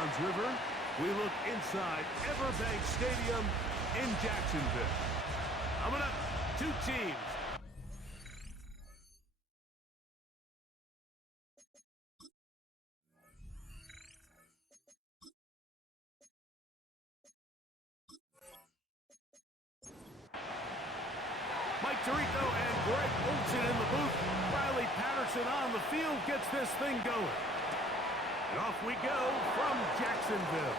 Johns River, we look inside Everbank Stadium in Jacksonville. Coming up, two teams. Mike Tirico and Greg Olson in the booth. Riley Patterson on the field gets this thing going. And off we go from Jacksonville.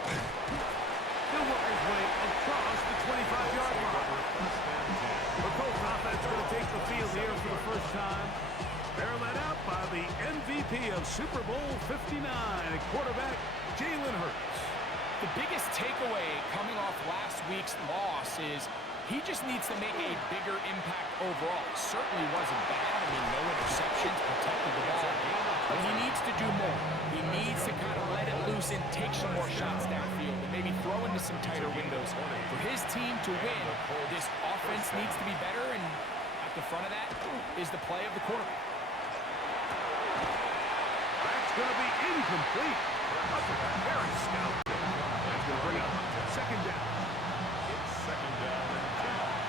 He'll work his way across the 25-yard line. The Colts offense going to take the field here for the first time. They're led out by the MVP of Super Bowl 59, quarterback Jalen Hurts. The biggest takeaway coming off last week's loss is he just needs to make a bigger impact overall. It certainly wasn't bad. I mean, no interceptions, protected the ball. But he needs to do more. He needs to kind of let it loose and take some more shots downfield and maybe throw into some tighter windows. For his team to win, this offense needs to be better, and at the front of that is the play of the quarterback. That's going to be incomplete. Very stout. That's going to bring up second down. It's second down and 10.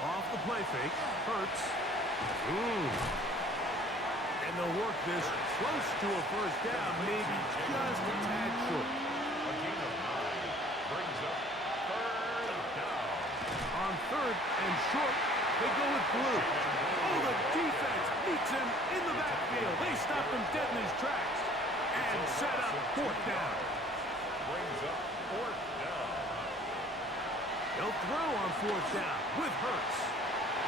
Off the play fake, Hurts. And they'll work this close to a first down, maybe just a tad short. A gain of 9 brings up third down. On third and short, they go with Blue. Oh, the defense meets him in the backfield. They stop him dead in his tracks and set up fourth down. Brings up fourth down. He'll throw on fourth down with Hurts.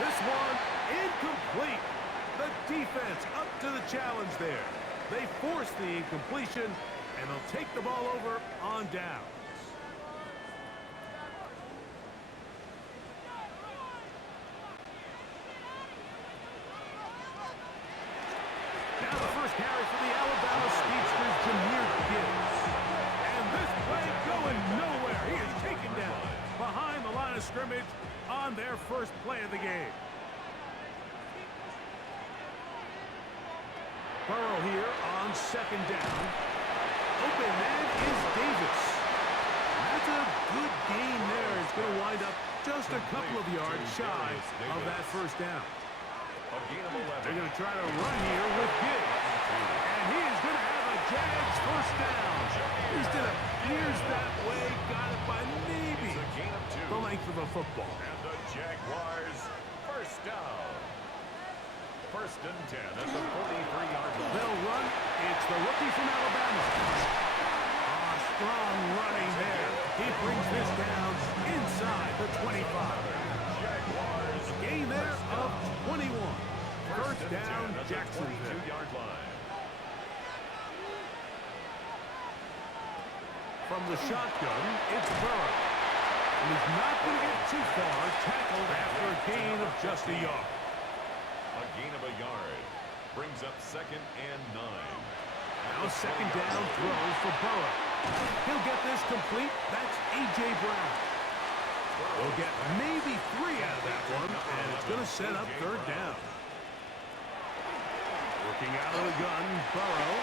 This one incomplete. The defense up to the challenge there. They force the incompletion, and they'll take the ball over on downs. Now the first carry for the Alabama speedsters, Jahmyr Gibbs. And this play going nowhere. He is taken down behind the line of scrimmage on their first play of the game. Burrow here on second down. Open man is Davis. And that's a good gain there. It's going to wind up just a couple of yards shy of that first down. A gain of 11. They're going to try to run here with Gibbs. And he is going to have a JAX first down. He's going to here's that way. Got it by maybe It's a gain of 2. the length of a football. And the Jaguars first down. First and 10 at the 43-yard line. They'll run. It's the rookie from Alabama. Strong running there. He brings this down inside the 25. Jaguars. A gain there of 21. First down, at the Jacksonville. 22-yard line. From the shotgun, it's Burrow. And he's not going to get too far. Tackled after a gain of just a yard. A gain of a yard brings up second and 9. Now second down throw for Burrow. He'll get this complete. That's A.J. Brown. He'll get maybe 3 out of that one, and it's going to set up third down. Working out of the gun, Burrow.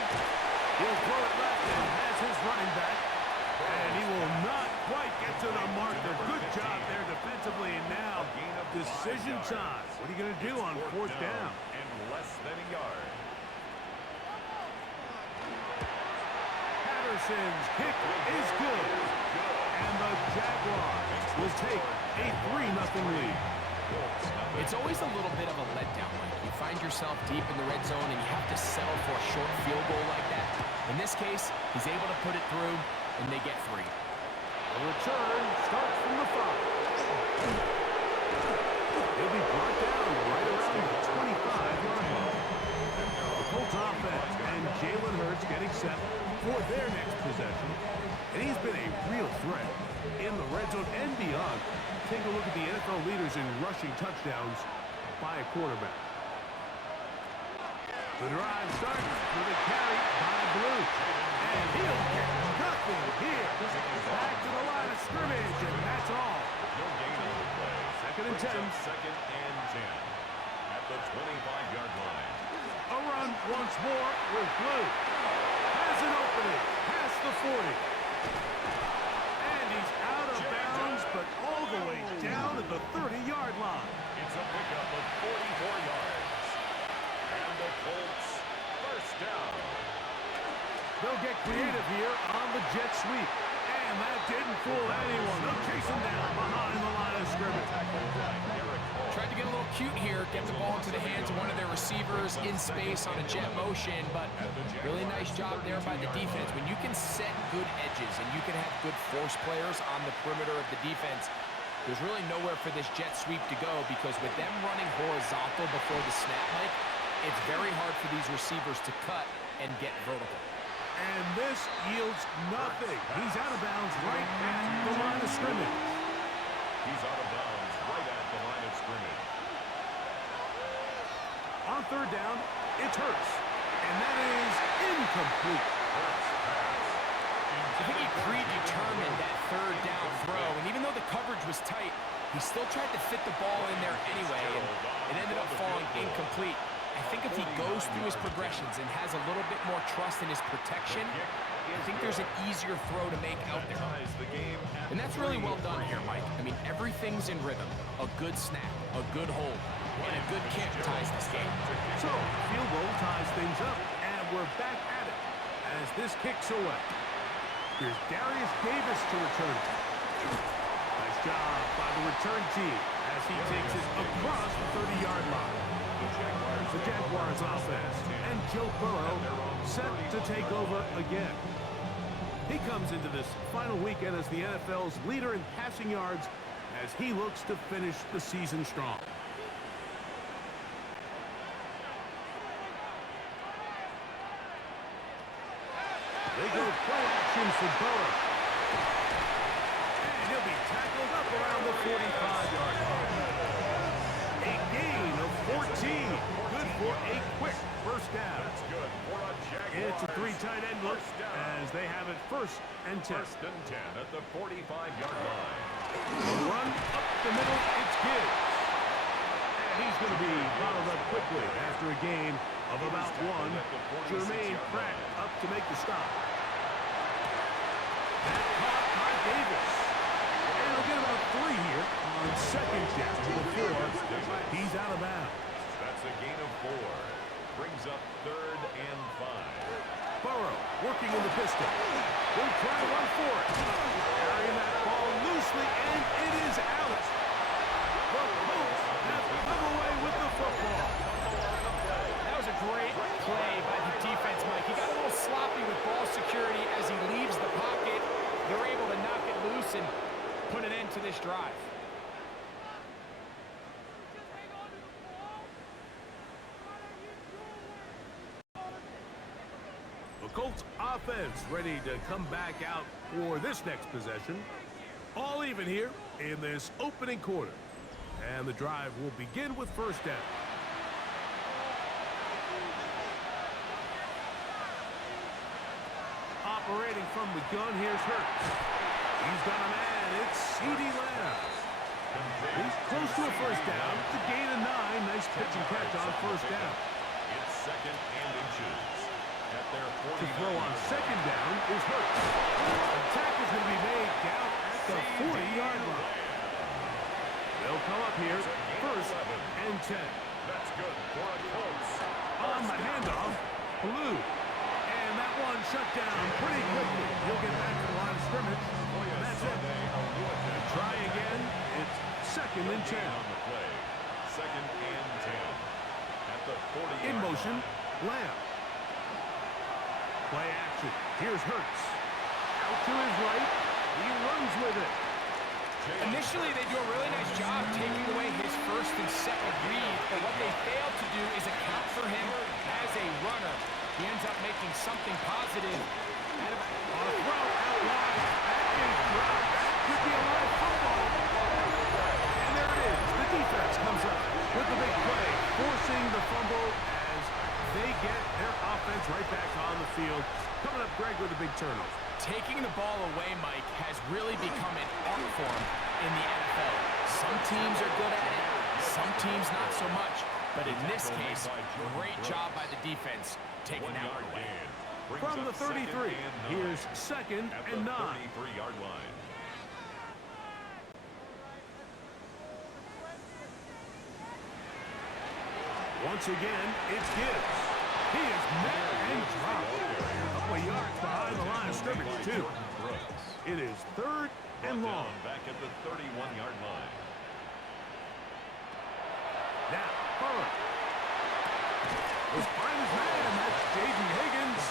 He'll throw it left and has his running back. And he will not quite get to the marker. Good job there defensively, and now decision time. What are you going to do on fourth down? And less than a yard. Patterson's kick is good. And the Jaguars will take a 3-0 lead. It's always a little bit of a letdown. Like you find yourself deep in the red zone and you have to settle for a short field goal like that. In this case, he's able to put it through, and they get 3. The return starts from the 5. He'll be brought down right around the 25-yard line. The Colts offense and Jalen Hurts getting set for their next possession. And he's been a real threat in the red zone and beyond. Take a look at the NFL leaders in rushing touchdowns by a quarterback. The drive starts with a carry by Blue. And he'll get nothing here. Back to the line of scrimmage, and that's all. No gain on the play. Second and 10. Second and 10 at the 25-yard line. A run once more with Blue. Has an opening. Past the 40. And he's out of bounds, but all the way down at the 30-yard line. It's a pickup of 44 yards. And the Colts, first down. They'll get creative here on the jet sweep. And that didn't fool anyone. They'll chase him down behind the line of scrimmage. Tried to get a little cute here, get the ball into the hands of one of their receivers in space on a jet motion, but really nice job there by the defense. When you can set good edges and you can have good force players on the perimeter of the defense, there's really nowhere for this jet sweep to go, because with them running horizontal before the snap, Mike, it's very hard for these receivers to cut and get vertical. And this yields nothing. He's out of bounds right at the line of scrimmage. He's out of bounds right at the line of scrimmage. On third down, it's Hurts. And that is incomplete. I think he predetermined that third down throw, and even though the coverage was tight, he still tried to fit the ball in there anyway, and it ended up falling incomplete. I think if he goes through his progressions and has a little bit more trust in his protection, I think there's an easier throw to make out there. And that's really well done here, Mike. I mean, everything's in rhythm. A good snap, a good hold, and a good kick ties this game. So, field goal ties things up, and we're back at it as this kicks away. Here's Darius Davis to return it. Nice job by the return team as he takes it across the 30-yard line. The Jaguars offense, and Joe Burrow set to take over again. He comes into this final weekend as the NFL's leader in passing yards as he looks to finish the season strong. They go play action for Burrow. And he'll be tackled up around the 45-yard line. A gain of 14. Good for a quick first down. That's good for a Jaguars. It's a three tight end look as they have it first and 10. First and 10 at the 45-yard line. A run up the middle, it's Gibbs. And he's going to be bottled up quickly after a gain of about one. Jermaine Pratt up to make the stop. That caught by Davis. And he'll get about 3 here on second down before he's out of bounds. That's a gain of 4. Brings up third and 5. Burrow working in the pistol. Will try to run for it. Carrying that ball loosely, and it is out. The Colts have come away with the football. That was a great play by the defense, Mike. He got a little sloppy with ball security as he leaves the pocket. They're able to knock it loose and put an end to this drive. The Colts offense ready to come back out for this next possession. All even here in this opening quarter. And the drive will begin with first down. Operating from the gun, here's Hurts. He's got a man, it's CeeDee Lamb. He's close to a first down. The gain of 9. Nice pitch and catch on first down. It's second and inches. At their To throw on second down is Hurts. Attack is going to be made down at the 40-yard line. They'll come up here, first and 10. That's good for a Colts. On the handoff, Blue. And that one shut down pretty quickly. He'll get back to the line of scrimmage. And that's it. Try again. It's second and 10. On the play. Second and 10. At the 40-yard In motion, line. Lamb. Play action. Here's Hurts. Out to his right. He runs with it. Initially, they do a really nice job taking away his first and second read, but what they fail to do is account for him as a runner. He ends up making something positive out of On a throw out wide. That is dropped. That could be a live football. And there it is. The defense comes up with the big play, forcing the fumble as they get their offense right back on the field. Coming up, Greg, with a big turnover. taking the ball away, Mike, has really become an art form in the NFL. Some teams are good at it, some teams not so much. But in this case, great job by the defense taking that one away. From the 33, here's 2nd and 9. 33-yard line. Once again, it's Gibbs. He is met and dropped. A couple of yards behind the line of scrimmage, too. It is 3rd and long. Back at the 31-yard line. Now, Burrow. He's find his man. That's Jaden Higgins.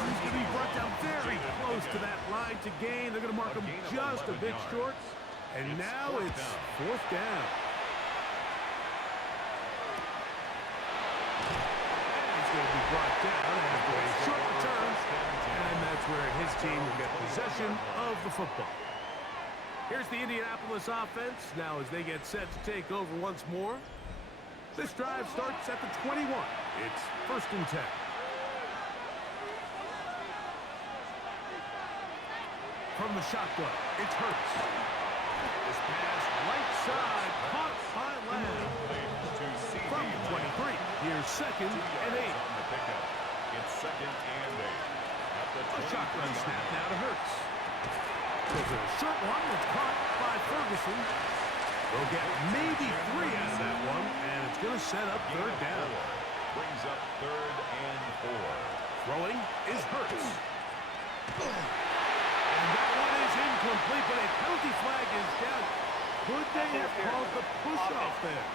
He's going to be brought down very close to that line to gain. They're going to mark him just a bit short. And now it's 4th down. And he's going to be brought down after a short return. And that's where his team will get possession of the football. Here's the Indianapolis offense. Now as they get set to take over once more. This drive starts at the 21. It's 1st and 10. From the shotgun, it's Hurts. This pass right side, caught by Lamb. From the 23, here's 2nd and 8. It's 2nd and 8. A shotgun snap now to Hurts. There's a short one that's caught by Ferguson. They'll get maybe 3 out of that one, and it's going to set up 3rd down. Brings up 3rd and 4. Throwing is Hurts. And that one is incomplete, but a penalty flag is down. Could they have called the push-off there?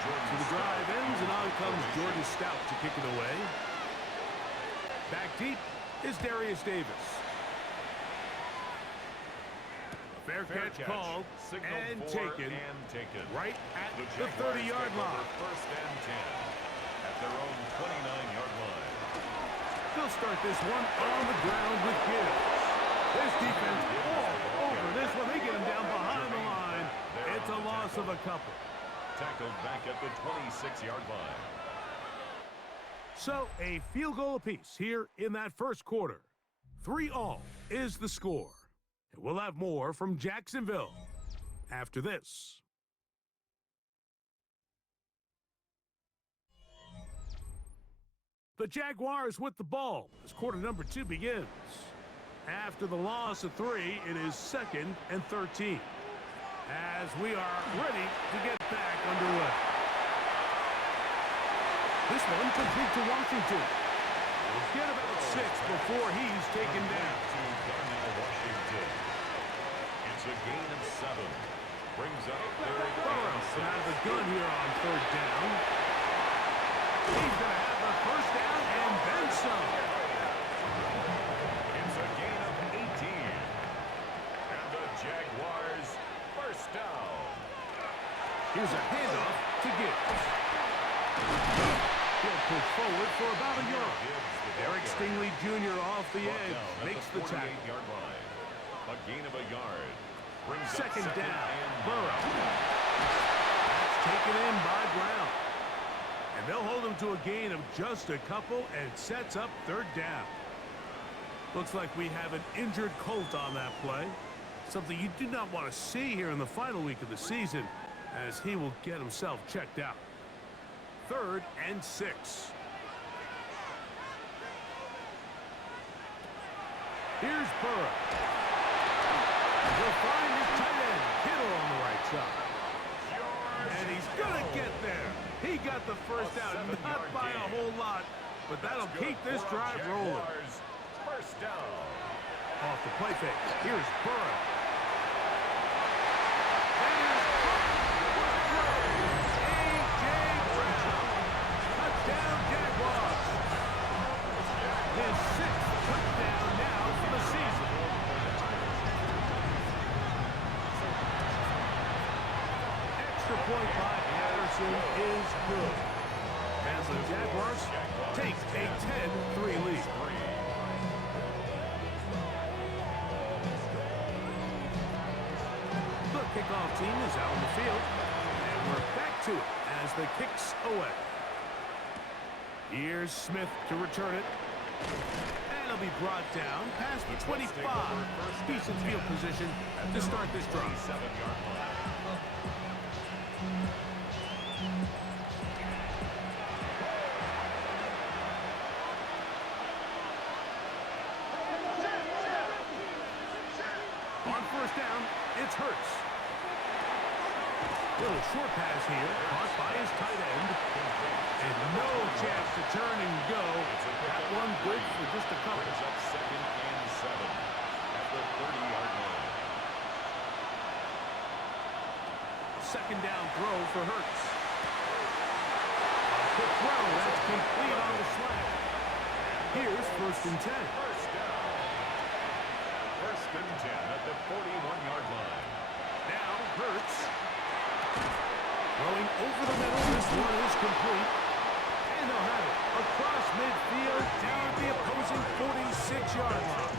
So the drive ends, and on comes Jordan Stout to kick it away. Back deep is Darius Davis. Fair catch called and taken right at the 30-yard line. 1st and 10 at their own 29-yard line. They'll start this one on the ground with Gibbs. This defense all over this one. They get him down behind the line. It's a loss of a couple. Tackled back at the 26-yard line. So a field goal apiece here in that 1st quarter. 3-all is the score. And we'll have more from Jacksonville after this. The Jaguars with the ball as quarter number 2 begins. After the loss of 3, it is 2nd and 13. As we are ready to get back underway. This one complete to Washington. We'll get about 6 before he's taken down. It's a gain of 7. Brings up 3rd Burrows out of the gun here on 3rd down. He's going to have the 1st down and then some. It's a gain of 18. And the Jaguars 1st down. Here's a handoff to Gibbs. He'll push forward for about a yard. Eric Stingley Jr. off the edge makes the tackle. A gain of a yard. Brings 2nd up down. Burrow. That's taken in by Brown. And they'll hold him to a gain of just a couple, and it sets up 3rd down. Looks like we have an injured Colt on that play. Something you do not want to see here in the final week of the season, as he will get himself checked out. 3rd and 6. Here's Burrow. He'll find his tight end, Kittle, on the right side. And he's going to get there. He got the 1st down, not by a whole lot, but that'll keep this drive rolling. 1st down. Off the play fake. Here's Burrow. Touchdown, Jaguars. His 6th touchdown now for the season. Extra point by Patterson is good. And the Jaguars take a 10-3 lead. The kickoff team is out on the field. And we're back to it as the kicks away. Here's Smith to return it. And he'll be brought down past the 25. Decent field position to start this drive. 7-yard line. On first down, it's Hurts. Little short pass here, caught by his tight end. And no chance to turn and go. That one good for just a couple. Brings up 2nd and 7 at the 30-yard line. Second down throw for Hurts. Quick throw, that's complete on the slant. Here's first and 10. First down. First and 10 at the 41-yard line. Now Hurts. Throwing over the middle, this one is complete. And they'll have it across midfield, down at the opposing 46-yard line.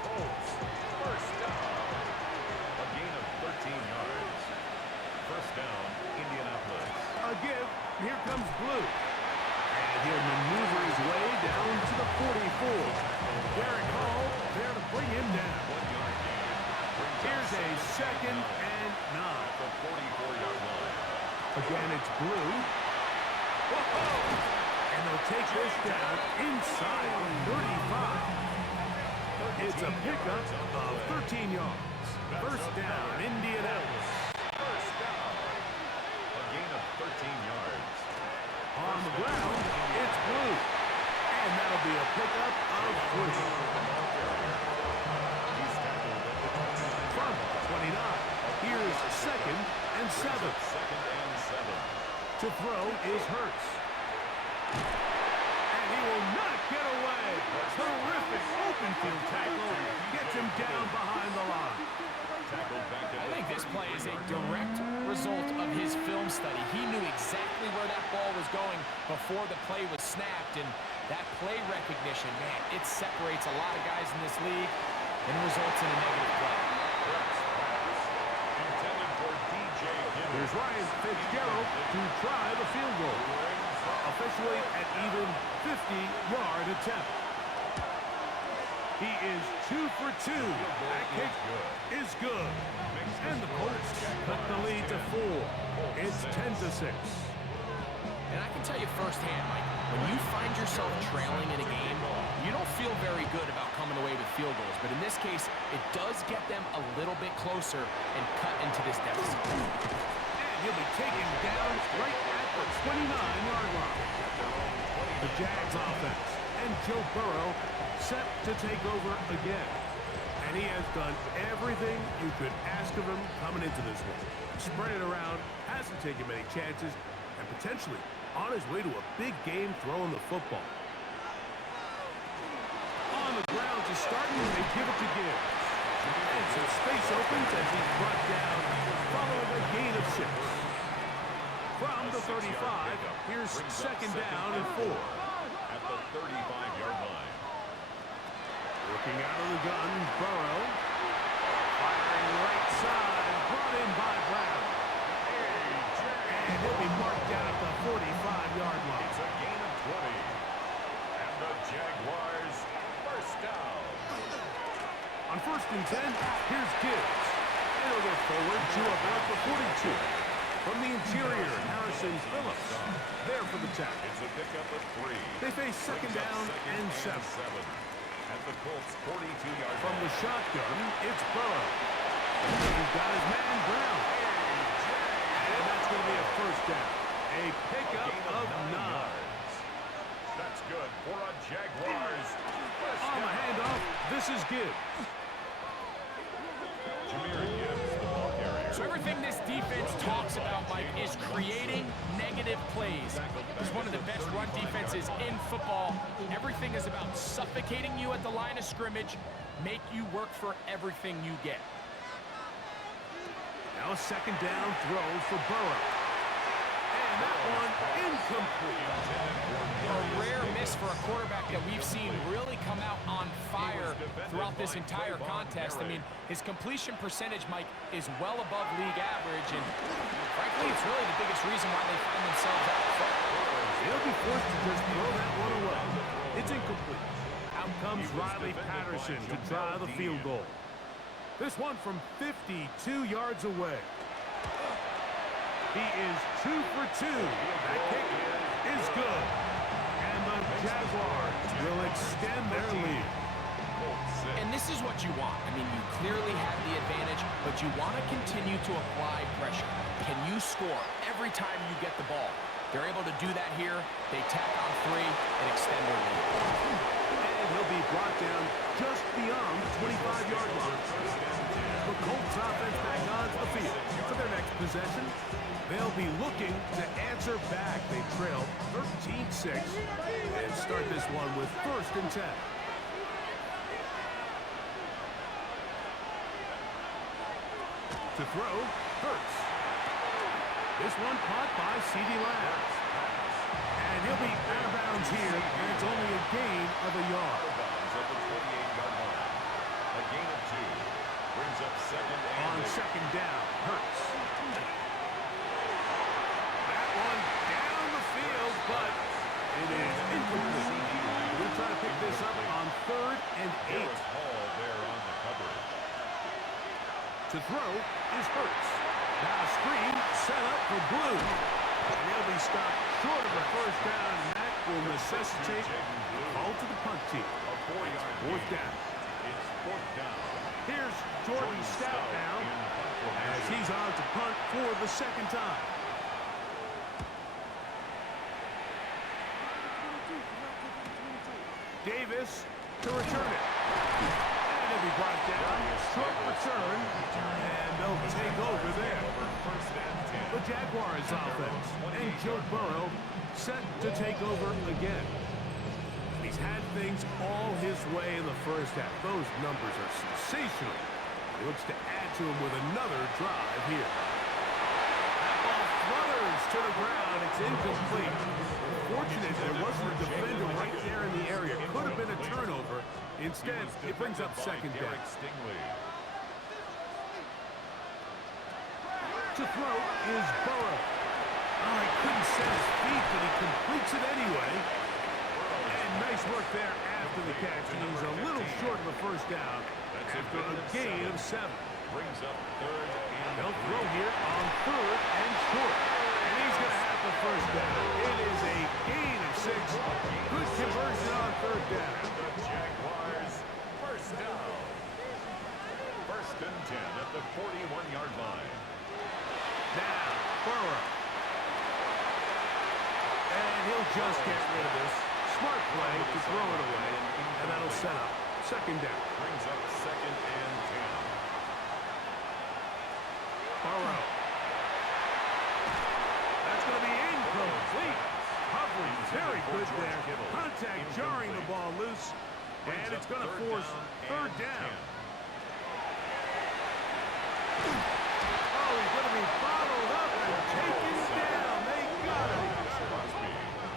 Colts, first down. A gain of 13 yards. First down, Indianapolis. A give, here comes Blue. And he'll maneuver his way down to the 44. Derek Hall there to bring him down. 1-yard gain. Here's a 2nd and 9. At the 44-yard line. Again, it's Blue. Whoa! And they'll take this down inside the 35. It's a pickup of 13 yards. First down, Indianapolis. First down. A gain of 13 yards. On the ground, it's Blue. And that'll be a pickup of 3. He's tackled at the 29. From 29. Here's 2nd and 7. 2nd and 7. To throw is Hurts. And he will not get away. Terrific open field tackle. Gets him down behind the line. Tackled back at I think this play is a direct result of his film study. He knew exactly where that ball was going before the play was snapped, and that play recognition, man, it separates a lot of guys in this league and results in a negative play. intended for DGFL. Here's Ryan Fitzgerald to try the field goal. Officially an even 50-yard attempt. He is 2 for 2. That kick is good. And the Colts cut the lead to 4. It's 10-6. And I can tell you firsthand, Mike, when you find yourself trailing in a game, you don't feel very good about coming away with field goals. But in this case, it does get them a little bit closer and cut into this deficit. And he'll be taken down right at the 29-yard line. The Jags offense and Joe Burrow set to take over again. And he has done everything you could ask of him coming into this one. Spread it around, hasn't taken many chances, and potentially on his way to a big game throwing the football. On the ground to start, and they give it to Gibbs. And some space opens as he's brought down following a gain of 6. From the 35, here's 2nd down and 4. At the 35-yard line. Looking out of the gun, Burrow. Firing right side, brought in by Brown. And he'll be marked down at the 45-yard line. It's a gain of 20. And the Jaguars first down. On 1st and 10, here's Gibbs. And he'll go forward to about the 42. From the interior, Harrison Phillips. There for the tackle. It's a pickup of 3. They face 2nd down and 7. At the Colts 42-yard From line. the shotgun, it's Burrow. He's got his man Brown. And that's going to be a first down. A pickup of 9. That's good for a Jaguars. On the handoff, this is Gibbs. Jameer Gibbs, the ball carrier. So everything this defense talks about, Mike, is creating negative plays. It's one of the best run defenses in football. Everything is about suffocating you at the line of scrimmage, make you work for everything you get. Now a 2nd down throw for Burrow. And that one incomplete. A rare miss for a quarterback that we've seen really come out on fire throughout this entire contest. I mean, his completion percentage, Mike, is well above league average, and frankly, it's really the biggest reason why they find themselves out front. They'll be forced to just throw that one away. It's incomplete. Out comes Riley Patterson to try the field goal. This one from 52 yards away. He is 2 for 2. That kick is good. And the Jaguars will extend their lead. And this is what you want. I mean, you clearly have the advantage, but you want to continue to apply pressure. Can you score every time you get the ball? They're able to do that here. They tack on 3 and extend their lead. And he'll be brought down just beyond the 25-yard line. The Colts offense back onto the field for their next possession. They'll be looking to answer back. They trail 13-6 and start this one with 1st and 10. To throw, Hurts. This one caught by CeeDee Lamb. And he'll be out of bounds here, and it's only a gain of a yard. Out of bounds at the 28-yard line. A gain of 2. Brings up 2nd and On 8. 2nd down, Hurts. That one down the field, but it is incomplete. We'll try to pick this up on 3rd and 8. Garrett Hall there on the coverage. To throw is Hurts. Now a screen set up for Blue. And he'll be stopped short of the 1st down, and that will necessitate a call to the punt team. A 4-yard 4th down. It's 4th down. Here's Jordan Stout now, as he's on to punt for the 2nd time. Davis to return it. And he'll be brought down. Short return. And they'll take over there. The Jaguars offense. And Joe Burrow set to take over again. He's had things all his way in the 1st half. Those numbers are sensational. He looks to add to them with another drive here. That ball flutters to the ground. It's incomplete. Fortunate there wasn't a defender right there in the area. Could have been a turnover. Instead, it brings up 2nd down. To throw is Burrow. Oh, he couldn't set his feet, but he completes it anyway. And nice work there after the catch. He's a little short of the 1st down after a gain of 7. Brings up 3rd and They'll throw here on 3rd and short. And he's going to have the 1st down. It is a gain of 6. Good conversion on 3rd down. the Jaguars 1st down. 1st and 10 at the 41-yard line. Now, Burrow. And he'll just get rid of this. Smart play to throw it away. And that'll set up 2nd down. Brings up 2nd and 10. Burrow. That's going to be incomplete. Coverage very good there. Contact jarring the ball loose. And it's going to force 3rd down. Oh, he's going to be bottled up and taken down. They got him.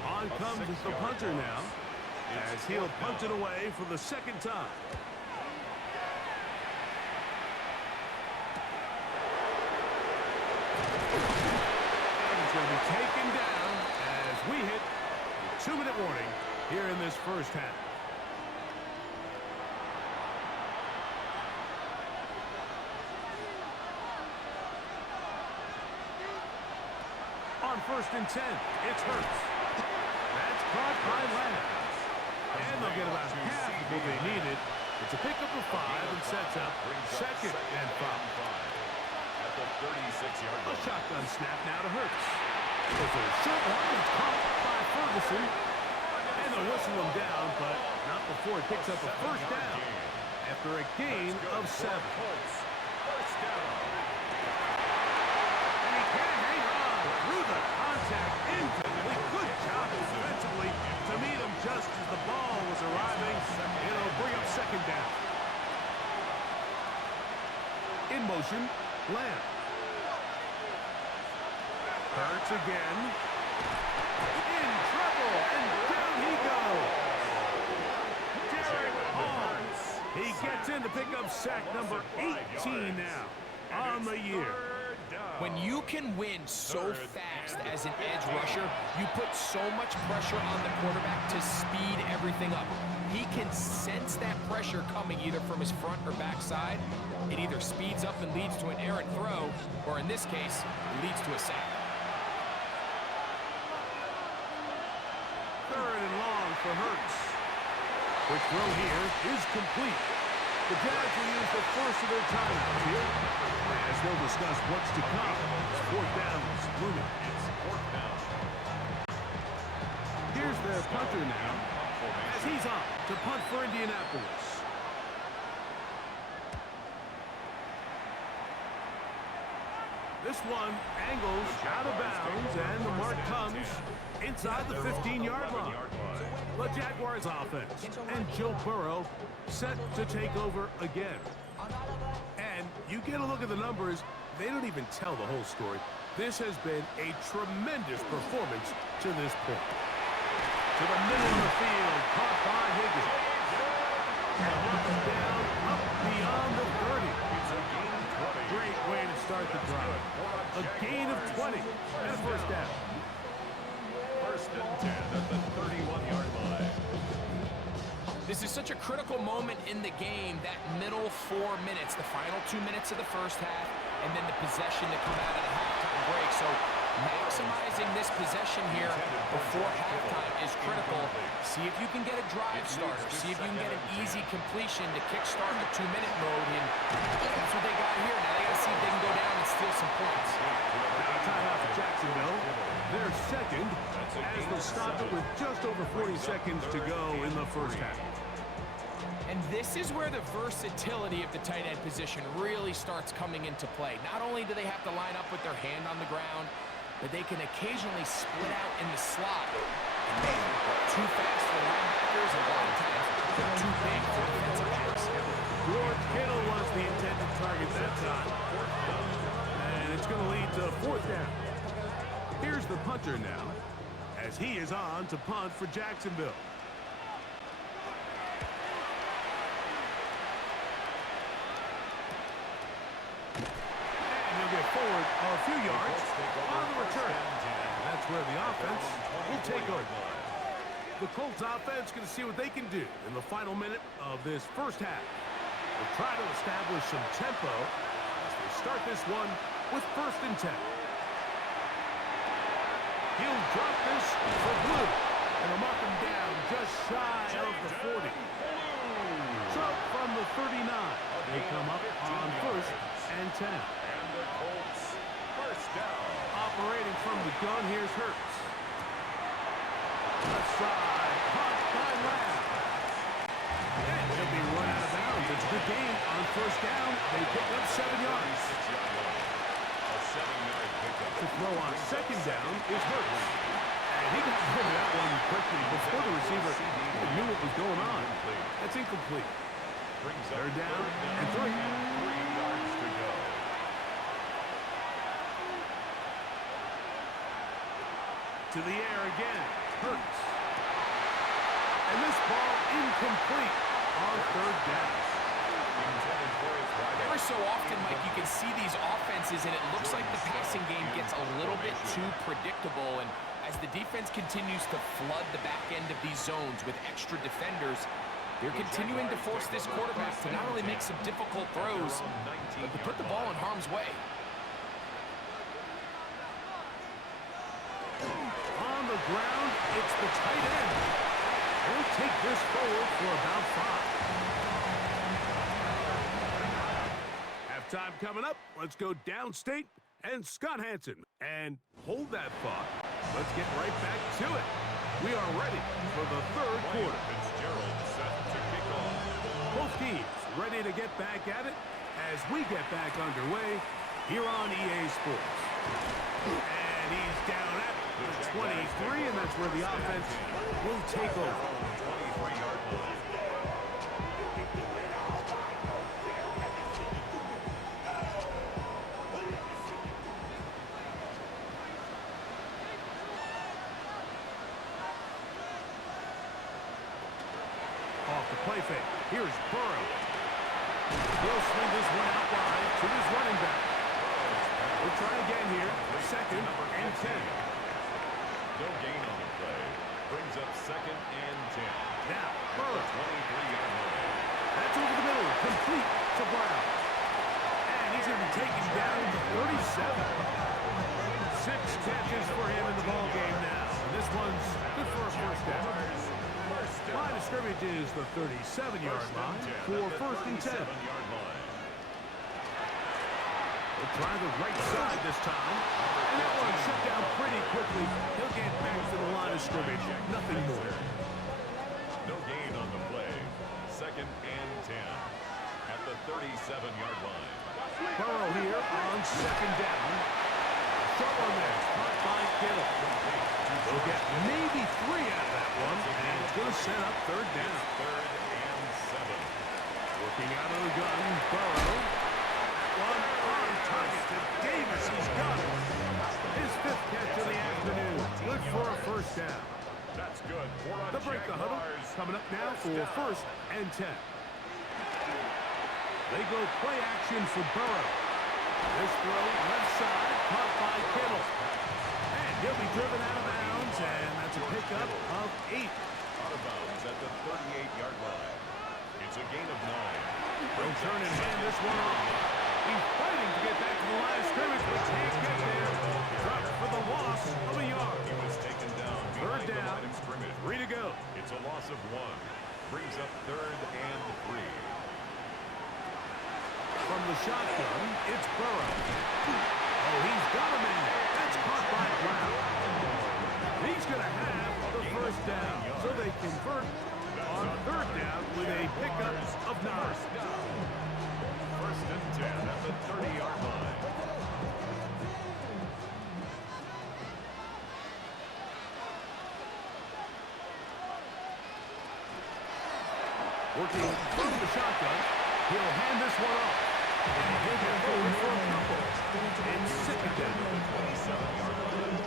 On comes the punter now, as he'll punt it away for the 2nd time. And he's going to be taken down as we hit the 2-minute warning here in this 1st half. On 1st and 10, it's Hurts. That's caught by Lamb. And they'll get about half of what they needed. It's a pickup of 5 and sets up 2nd and 5. At the 36-yard A line. shotgun snap now to Hurts. There's a short one. It's caught by Ferguson. And they'll whistle him down, but not before it picks up a 1st down after a gain of 7. 1st down. And he can't hang on through the contact incomplete. Good job defensively to meet him just as the ball was arriving. It'll bring up 2nd down. In motion, Lamb. Hurts again. In trouble, and down he goes. Derek Hall. He gets in to pick up sack number 18 now on the year. When you can win so fast as an edge rusher, you put so much pressure on the quarterback to speed everything up. He can sense that pressure coming either from his front or back side. It either speeds up and leads to an errant throw, or in this case, it leads to a sack. Third and long for Hurts. The throw here is complete. The Jags will use the first of their timeouts here, as they'll discuss what's to come. Fourth down is looming. It's fourth down. Here's their punter now, as he's on to punt for Indianapolis. This one angles out of bounds, and the mark comes inside the 15-yard line. The Jaguars offense and Joe Burrow set to take over again. And you get a look at the numbers, they don't even tell the whole story. This has been a tremendous performance to this point. To the middle of the field, caught by Higgins. And knocking down up beyond the 30. Great way to start the drive. A gain of 20 and a first down. First and 10 at the 31-yard line. This is such a critical moment in the game, that middle 4 minutes, the final 2 minutes of the first half, and then the possession to come out of the halftime break. So maximizing this possession here before halftime is critical. See if you can get a drive starter. See if you can get an easy completion to kickstart the 2-minute mode. And that's what they got here. Now they got to see if they can go down and steal some points. Now timeout for Jacksonville. They're second as they stop it with just over 40 seconds to go in the first half. And this is where the versatility of the tight end position really starts coming into play. Not only do they have to line up with their hand on the ground, but they can occasionally split out in the slot. And they're too fast for linebackers, and a lot of times they're too big for defensive backs. George Kittle was the intended target that time. And it's going to lead to a fourth down. Here's the punter now, as he is on to punt for Jacksonville. Get forward a few yards on the return. And that's where the offense will take over. The Colts offense going to see what they can do in the final minute of this first half. They'll try to establish some tempo as they start this one with first and 10. He'll drop this for Blue, and they'll mark him down just shy of the 40. So from the 39, they come up on first and 10. The Colts first down. Operating from the gun, here's Hurts. Left side, caught by Lamb. And he'll be run out of bounds. It's a good game on first down. They pick up 7 yards. A 7-yard pickup. To throw on second down is Hurts. And he got rid of that one quickly before the receiver knew what was going on. That's incomplete. They're down and 3. 3 yards to go. To the air again, Hurts. And this ball incomplete on third down. Every so often, Mike, you can see these offenses, and it looks like the passing game gets a little bit too predictable. And as the defense continues to flood the back end of these zones with extra defenders, they're continuing to force this quarterback to not only make some difficult throws, but to put the ball in harm's way. On the ground, it's the tight end. He'll take this forward for about 5. Halftime coming up. Let's go downstate and Scott Hansen. And hold that thought. Let's get right back to it. We are ready for the third quarter. Fitzgerald set to kick off. Both teams ready to get back at it as we get back underway here on EA Sports. And he's down at the 23, and that's where the offense will take over. 23-yard line. Off the play fake. Here's Burrow. He'll swing this one out wide to his running back. We'll try again here. Second and 10. No gain on the play. Brings up second and 10. Now, At Burrow. the 23-yard line. That's over the middle. Complete to Brown. And he's going to be taken down to 37. 6 catches for him in the ball game now. And this one's good for a first down. Line of scrimmage is the 37-yard line for first and 10. We'll try the right side this time. And that one shut down pretty quickly. He'll get back to the line of scrimmage. Nothing more. No gain on the play. Second and 10 at the 37-yard line. Burrow here on second down. Short one there. Caught by Kell. They'll get maybe 3 out of that one. And it's going to set up third down. Third and 7. Working out of the gun, Burrow. One on target to Davis. He's got it. His 5th catch of the afternoon. Good for a first down. That's good. They'll break the huddle. Coming up now for first and 10. They go play action for Burrow. This throw left side, caught by Kittle. And he'll be driven out of bounds, and that's a pickup of 8. Out of bounds at the 38-yard line. It's a gain of 9. They'll turn and hand this one off. He's fighting to get back to the line of scrimmage, but can't get there. Dropped for the loss of a yard. He was taken down Third behind the down, line of scrimmage. 3 to go. It's a loss of 1. Brings up third and 3. From the shotgun, it's Burrow. Oh, he's got a man. That's caught by Brown. He's going to have the first down, so they convert on third down with a pickup of 9. First and 10 at the 30-yard line. Working from the shotgun, he'll hand this one off. And he'll get forward for a couple. And second down. 27-yard line.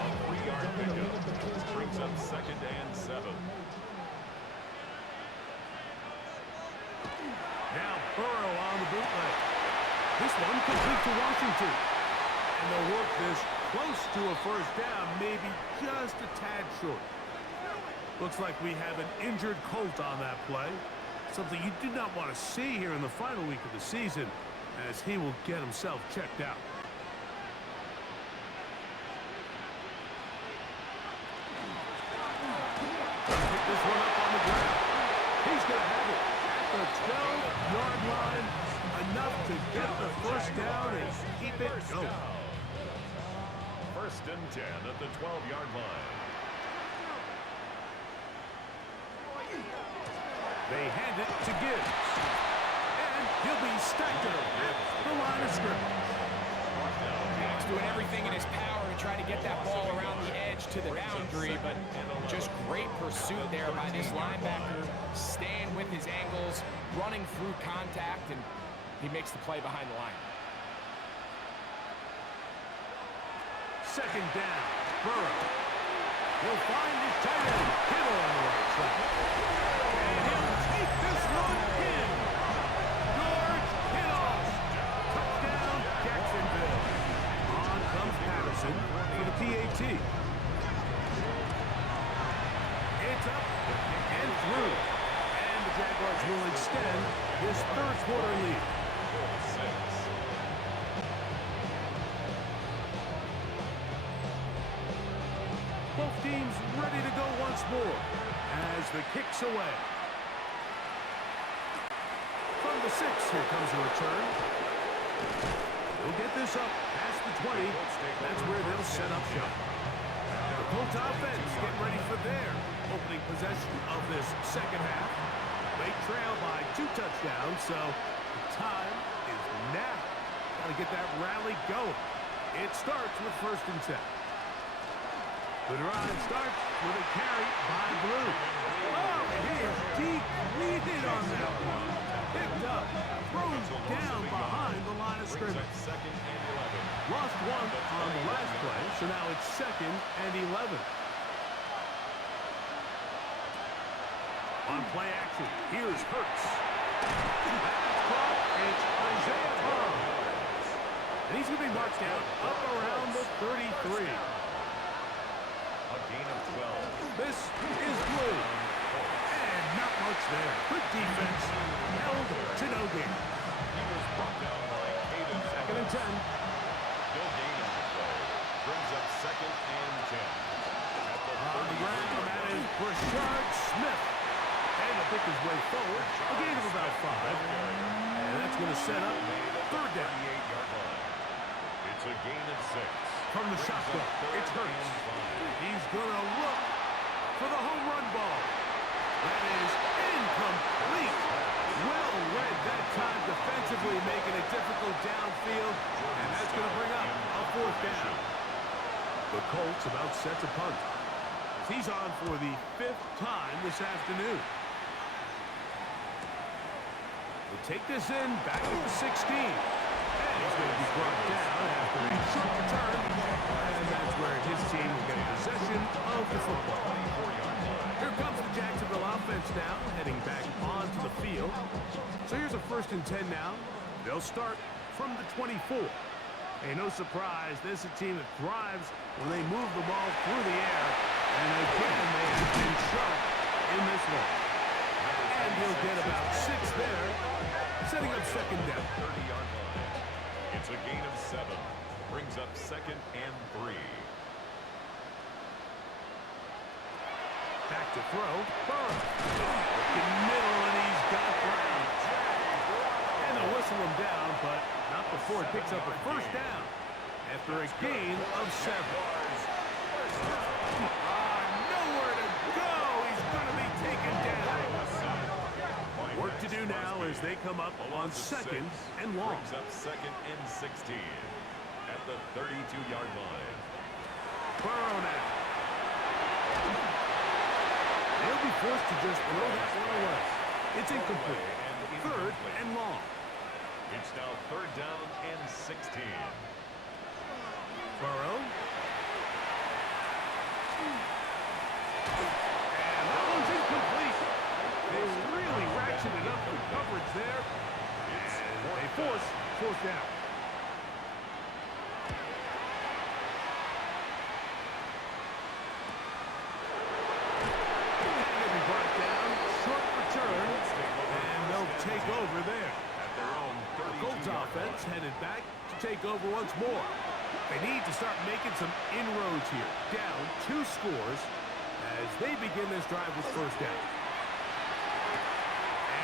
A 3-yard pickup. Brings up second and 7. Now Burrow on the bootleg. This one complete to Washington. And they'll work this close to a first down, maybe just a tad short. Looks like we have an injured Colt on that play. Something you do not want to see here in the final week of the season, as he will get himself checked out. Pick this one up on the ground. He's going to have it at the 12-yard line. Enough to get the first down and keep it going. First and 10 at the 12-yard line. They hand it to Gibbs. And he'll be stacked up at the line of scrimmage. He's doing everything in his power to try to get that ball around the edge to the boundary, but just great pursuit there by this linebacker, staying with his angles, running through contact, and he makes the play behind the line. Second down, Burrow. He'll find his tight end, Kittle on the right side. And he'll take this one in. George Kittle. Touchdown, Jacksonville. On comes Patterson for the PAT. It's up and through. And the Jaguars will extend this third quarter lead. Both teams ready to go once more as the kick's away. From the 6, here comes a return. They'll get this up past the 20. That's where they'll set up shop. The Colts offense getting ready for their opening possession of this second half. They trail by 2 touchdowns, so the time is now. Got to get that rally going. It starts with first and 10. The drive starts with a carry by Blue. Oh, he is depleted on that one. Picked up, thrown down behind the line of scrimmage. Second and 11. Lost one on the last play, so now it's second and 11. On play action, here's Hurts. That's caught. It's Isaiah Thomas. And he's going to be marked down up around the 33. A gain of 12. This is blue. And not much there. Good defense. Held to no gain. He was brought down by Caden. Second and 10. No gain on the play. Brings up second and 10. At the On the ground, that is Brashard Smith. And to pick his way forward. A gain of about 5. And that's going to set up third down. 38-yard line. It's a gain of 6. From the shotgun, it's Hurts. He's going to look for the home run ball. That is incomplete. Well read that time defensively, making it difficult downfield. And that's going to bring up a fourth down. The Colts about set to punt. He's on for the 5th time this afternoon. We'll take this in back at the 16. And he's going to be brought down after a short return. And that's where his team will get possession of the football. Here comes the Jacksonville offense now, heading back onto the field. So here's a 1st and 10 now. They'll start from the 24. Hey, no surprise, this is a team that thrives when they move the ball through the air. And again, they have been sharp in this one. And he'll get about 6 there, setting up second down. 30-yard line. It's a gain of 7. Brings up second and 3. Back to throw. Burrow. In the middle, and he's got Brown. And they'll whistle him down, but not before it picks up a first down after a gain of 7. Nowhere to go. He's going to be taken down. Work to do now as they come up on 2nd and long. Brings up second and 16 at the 32-yard line. Burrow now. They'll be forced to just throw that one away. It's incomplete. 3rd and long. It's now 3rd down and 16. Burrow. And that one's incomplete. They really ratcheted up the coverage there. And they force 4th down. Take over there. At their own The Colts offense headed back to take over once more. They need to start making some inroads here. Down 2 scores as they begin this drive with 1st down.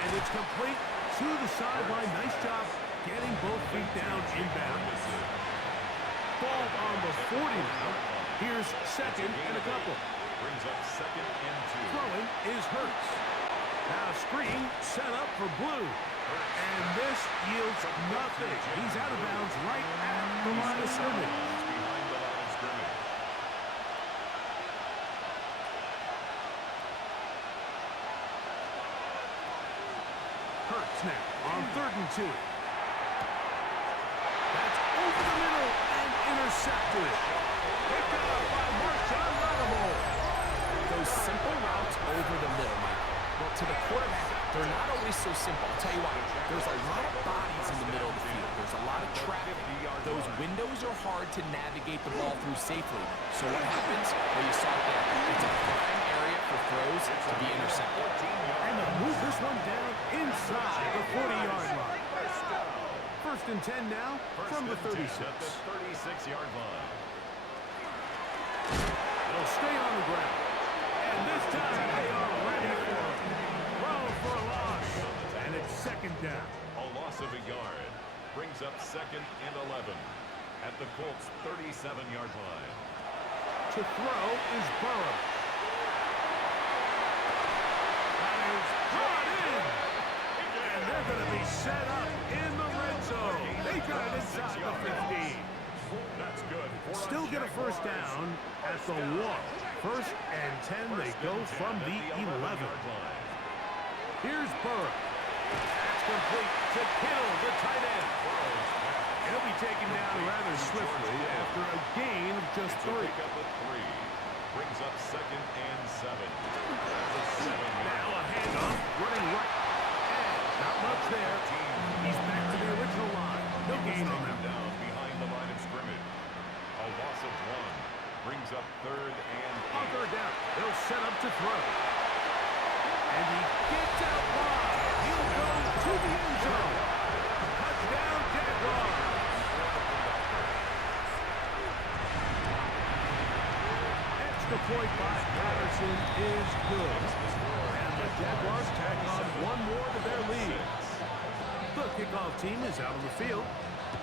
And it's complete to the sideline. Nice job getting both feet down inbound. Ball on the 40 now. Here's 2nd and a couple. Brings up second and 2. Throwing is Hurts. Now screen set up for blue. And this yields nothing. He's out of bounds right at the line of scrimmage. Behind the line of scrimmage. Hurts now on 3rd and 2. That's over the middle and intercepted. Picked up by Marshawn Lattimore. Those simple routes over the middle, Mike. Well, to the quarterback, they're not always so simple. I'll tell you why. There's a lot of bodies in the middle of the field. There's a lot of traffic. Those windows are hard to navigate the ball through safely. So what happens? Well, you saw it there. It's a prime area for throws to be intercepted. And they'll move this one down inside the 40-yard line. 1st and 10 now from the 36. At the 36-yard line. They'll stay on the ground. And this time they are ready for it. Throw for a loss. And it's 2nd down. A loss of a yard. Brings up second and 11 at the Colts' 37-yard line. To throw is Burrow. That is brought in. And they're going to be set up in the red zone. They got it inside the 15. That's good. Still get a first down at the 1. 1st and 10, they go from the 11. Here's Burrow. That's complete to Kell, the tight end. He'll be taken down rather swiftly after a gain of just 3. Brings up second and 7. Now a handoff, running right. And not much there. He's back to the original line. No gain on that. Down behind the brings up 3rd and 8. On 3rd down, they'll set up to throw. And he gets out wide. He'll go to the end zone. Touchdown, Jaguars. Extra point by Patterson is good. And the Jaguars tack on one more to their lead. The kickoff team is out on the field.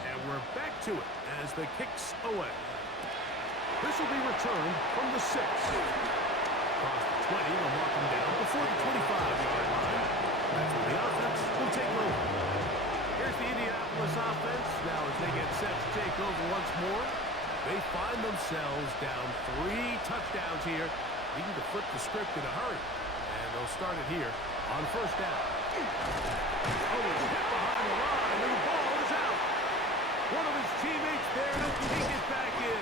And we're back to it as the kick's away. This will be returned from the 6. Across the 20, they'll mark him down before the 25-yard line. That's when the offense will take over. Here's the Indianapolis offense. Now as they get set to take over once more, they find themselves down 3 touchdowns here, needing to flip the script in a hurry. And they'll start it here on 1st down. Oh, he's hit behind the line, and the ball is out. One of his teammates there to take it back in.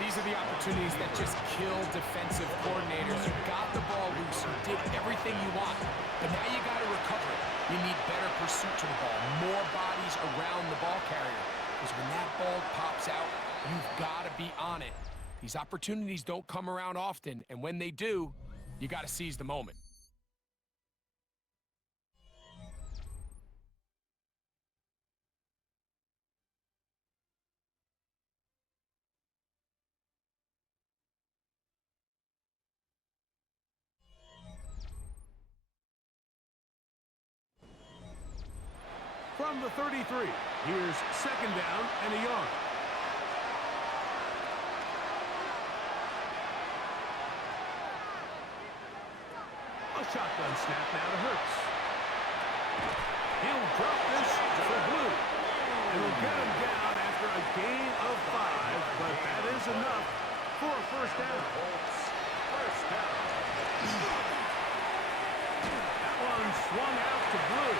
These are the opportunities that just kill defensive coordinators. You got the ball loose, you did everything you want, but now you got to recover it. You need better pursuit to the ball, more bodies around the ball carrier. Because when that ball pops out, you've got to be on it. These opportunities don't come around often, and when they do, you got to seize the moment. From the 33, here's 2nd down and a yard. A shotgun snap now to Hurts. He'll drop this for Blue. And he'll get him down after a gain of 5, but that is enough for a 1st down. First down. That one swung out to Blue.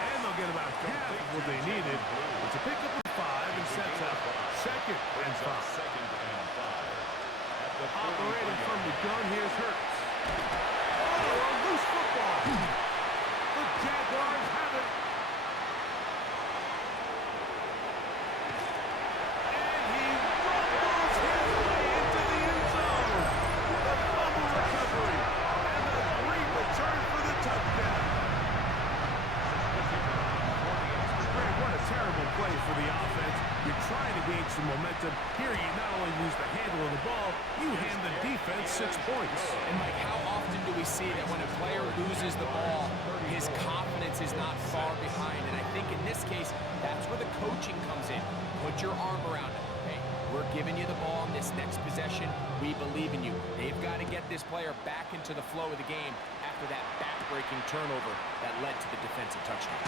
And they'll get about half of what they needed. It's a pickup of 5 and sets up 2nd and 5. Operating from the gun, here's Hurts. Oh, a loose football. The Jaguars have it. And he rumbles his way into the end zone. The fumble recovery. And the great return for the touchdown. Greg, what a terrible play for the offense. You're trying to gain some momentum. Here you not only lose the handle of the ball, you hand the defense 6 points. And Mike, how often do we see that when a player loses the ball, his confidence is not far behind? And I think in this case, that's where the coaching comes in. Put your arm around it. Hey, we're giving you the ball in this next possession. We believe in you. They've got to get this player back into the flow of the game after that back-breaking turnover that led to the defensive touchdown.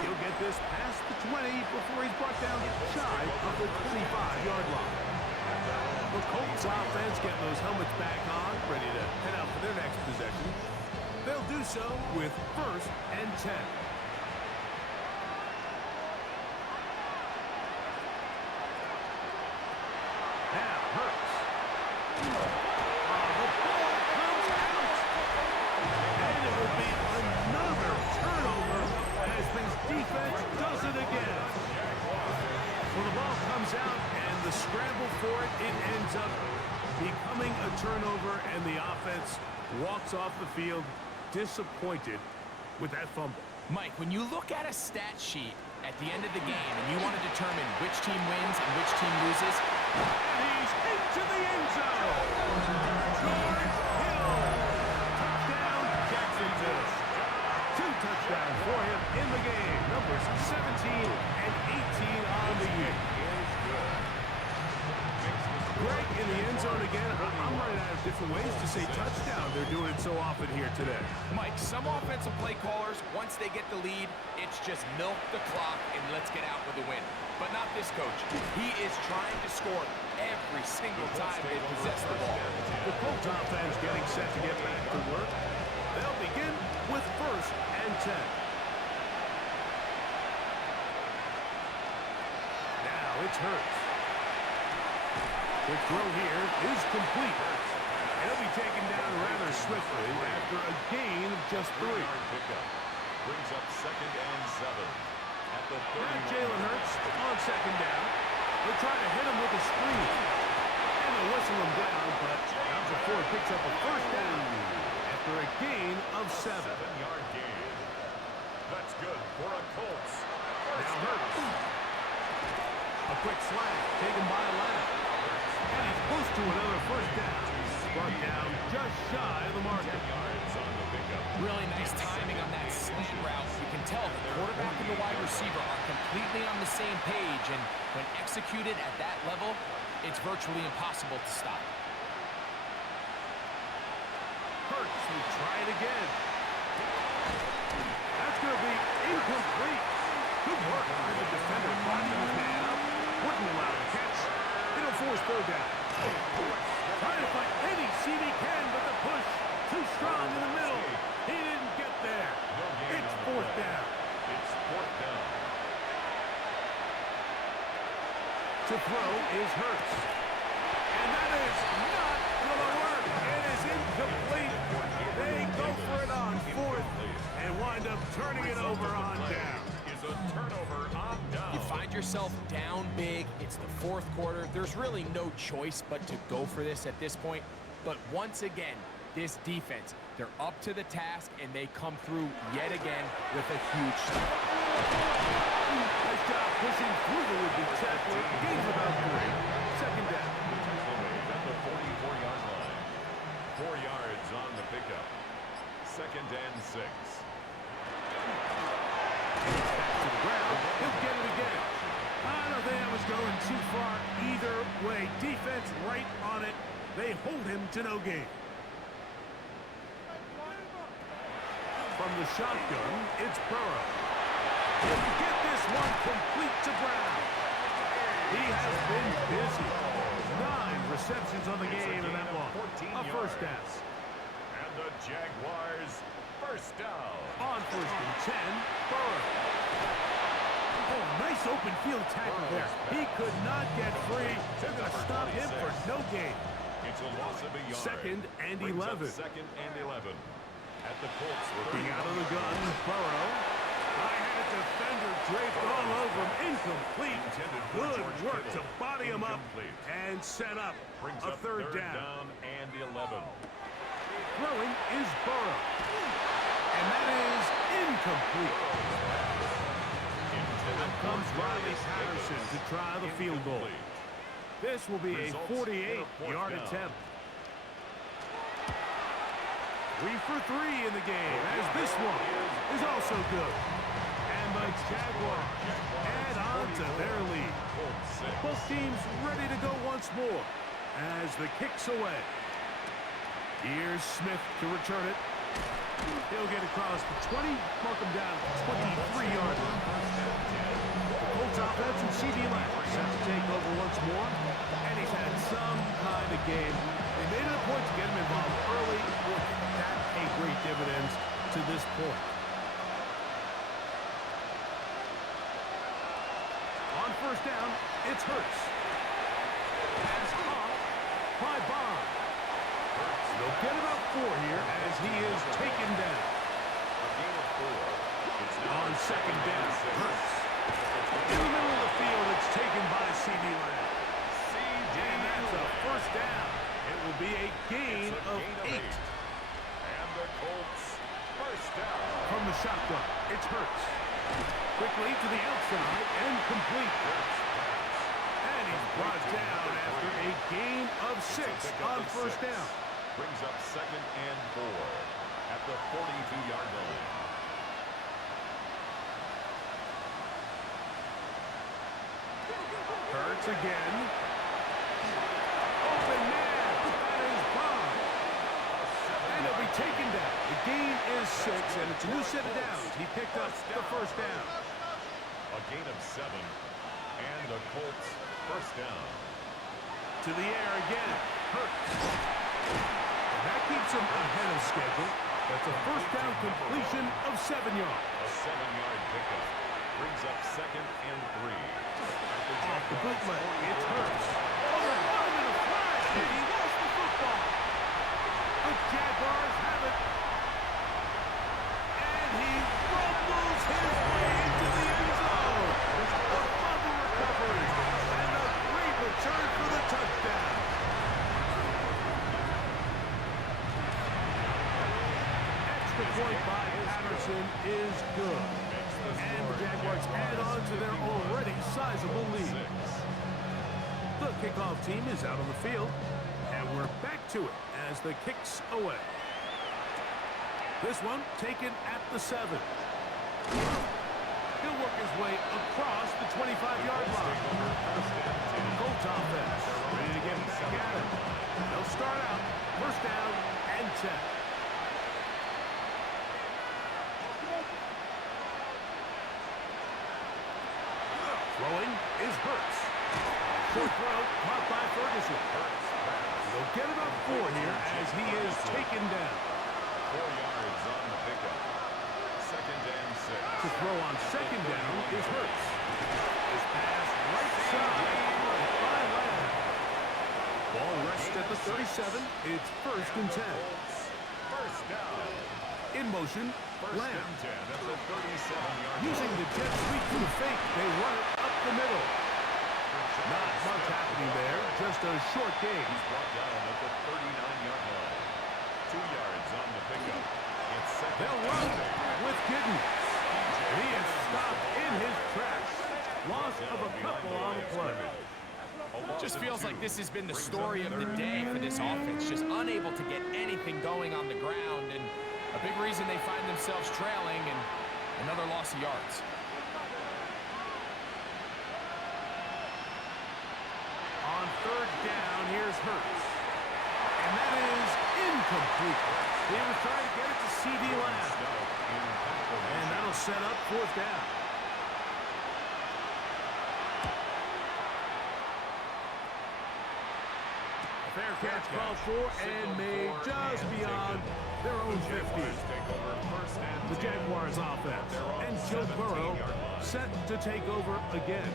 He'll get this past the 20 before he's brought down shy of the 25-yard line. The Colts offense getting those helmets back on, ready to head out for their next possession. They'll do so with 1st and 10. Now, Hurts. The ball comes out. And it will be another turnover as this defense does it again. Well, the ball comes out, and the scramble for it, it ends up becoming a turnover, and the offense walks off the field disappointed with that fumble. Mike, when you look at a stat sheet at the end of the game and you want to determine which team wins and which team loses, and he's into the end zone. George Hill. Touchdown, Jacksonville. 2 touchdowns for him in the game. Numbers 17 and 18 on the year. Greg in the end zone again. I'm running out of different ways to say touchdown. They're doing it so often here today. Mike, some offensive play callers, once they get the lead, it's just milk the clock and let's get out with a win. But not this coach. He is trying to score every single time they possess the ball. The Colts offense getting set to get back to work. They'll begin with 1st and 10. Now it's Hurts. The throw here is complete. He'll be taken down rather swiftly after a gain of just 3. Brings up 2nd and 7 at the 30. Now Jalen Hurts on 2nd down. They'll try to hit him with a screen. And they'll whistle him down, but not before it picks up a first down after a gain of 7. 7-yard gain. That's good for a Colts. Now Hurts. A quick slant taken by Lamb. And he's close to another first down. Brought down just shy of the marker. Yards on the pickup. Really nice timing on that slant route. You can tell the quarterback and the wide receiver are completely on the same page, and when executed at that level, it's virtually impossible to stop. Hurts will try it again. That's going to be incomplete. Good work by the defender blocking his man up. Wouldn't allow the catch. It'll force third down. Trying to find any seam he can, but the push too strong in the middle. He didn't get there. It's fourth down. It's fourth down. To throw is Hurts. And that is not going to work. It is incomplete. They go for it on fourth and wind up turning it over on down. Is a turnover on down. You find yourself down big. It's the fourth quarter. There's really no choice but to go for this at this point. But once again, this defense, they're up to the task, and they come through yet again with a huge stop. Nice job pushing through the would-be tackler. Gains about 3. Second down. At the 44-yard line. 4 yards on the pickup. Second and 6. Back to the ground. He'll get it again. I don't think I was going too far either way. Defense right on it. They hold him to no gain. From the shotgun, it's Burrow. He'll get this one complete to Brown. He has been busy. 9 receptions on the game in that one. A first down. And the Jaguars first down. On first and 10, Burrow. Oh, nice open field tackle there. He could not get free. They're going to stop him for no gain. It's a loss of a yard. Second and Brings up 11. Second and 11. At the Colts. Looking out of the gun, Burrow. I had a defender draped all over him. Incomplete. Good work to body him up and set up Brings a up third down. and 11. Throwing is Burrow. And that is incomplete. Out comes Riley Patterson to try the field goal. This will be a 48-yard attempt. 3 for 3 in the game, as this one is also good. And the Jaguars add on to their lead. Both teams ready to go once more as the kick's away. Here's Smith to return it. He'll get across the 20, mark him down at the 23-yard line. The Colts offense and C.D. Lamb set to take over once more, and he's had some kind of game. They made it a point to get him involved early. That paid great dividends to this point. On first down, it's Hurts. Pass caught by Bond. They'll get about 4 here as he is taken down. On second down, Hurts. In the middle of the field, it's taken by C.D. Lamb. And that's a first down. It will be a gain of 8. And the Colts first down. From the shotgun, it's Hurts. Quickly to the outside and complete. And he's brought down after a gain of 6 on first down. Brings up second and 4 at the 42-yard line. Hurts again. Open man. That is Bond. And he'll be taken down. The gain is 6, and it's a new set of downs. He picked up the first down. A gain of 7. And the Colts first down. To the air again. Hurts. And that keeps him ahead of schedule. That's a first down completion of 7 yards. A 7-yard pickup. Brings up second and 3. Off the bootleg, it's Hurts. Overrun in a flash, and he lost the football. The Jaguars have it. And he rumbles his way into the end zone. A fumble recovery. And the extra point by Patterson is good. And the Jaguars add on to their already sizable lead. The kickoff team is out on the field, and we're back to it as the kick's away. This one taken at the 7. He'll work his way across the 25-yard line. Colts offense ready to get back at it. They'll start out first down and 10. Throwing is Hurts. Short throw caught by Ferguson. They'll get about 4 here as he is taken down. 4 yards on the pickup. Second and 6. To throw on second down is Hurts. His pass right side by Lamb. Ball rests at the 37. It's first and 10. First down. In motion, First Lamb. and 10 at the 37-yard line. Using the jet sweep to the fake, they run it up the middle. Not much happening there, just a short gain. He's brought down at the 39-yard line. 2 yards on the pickup. It's second. They'll run with Giddens. He is stopped in his tracks. Loss of a couple on the play. Just feels like this has been the story of the day for this offense. Just unable to get anything going on the ground, and a big reason they find themselves trailing and another loss of yards. On third down, here's Hurts. And that is incomplete. He was trying to get it to C.D. Lamb. And that'll set up fourth down. A fair catch called for and made just beyond their own 50. The Jaguars offense and Joe Burrow set to take over again.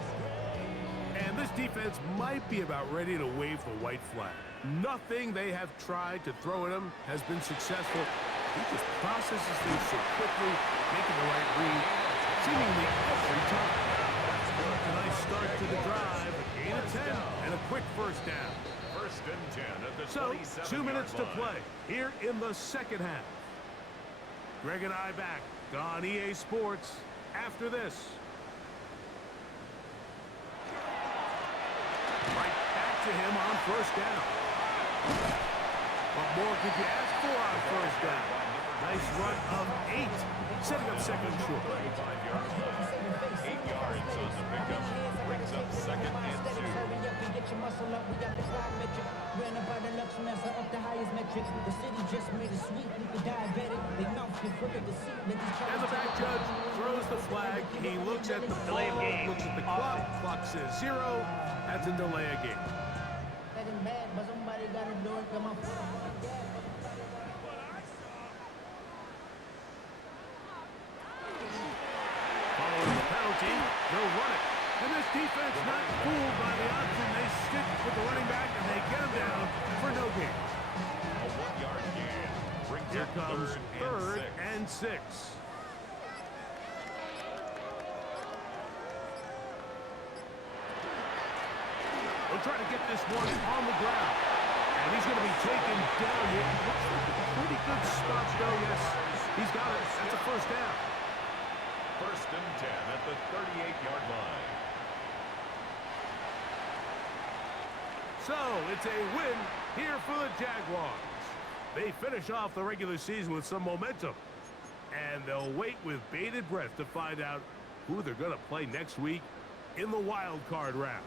And this defense might be about ready to wave the white flag. Nothing they have tried to throw at him has been successful. He just processes things so quickly, making the right read, seemingly every time. A nice start to the drive, a gain of 10, and a quick first down. First and 10 at the So, 27-yard 2 minutes to line. play here in the second half. Greg and I back on EA Sports after this. Right back to him on first down. What more could you ask for on first down? Nice run of 8, setting up second and short. 35-yard line. 8 yards on the pickup. Brings up second and 2. And the back judge throws the flag. He looks at the ball, looks at the clock. Clock says 0. That's a delay of game. Following the penalty, they'll run it. And this defense not fooled by the option. They stick with the running back and they get him down for no gain. A 1-yard gain. Brings Here up comes third and 6. and 6. They'll try to get this one on the ground. And he's going to be taken down here. Looks like a pretty good spot, though. Yes, he's got it. That's a first down. First and 10 at the 38-yard line. So, it's a win here for the Jaguars. They finish off the regular season with some momentum. And they'll wait with bated breath to find out who they're going to play next week in the wild card round.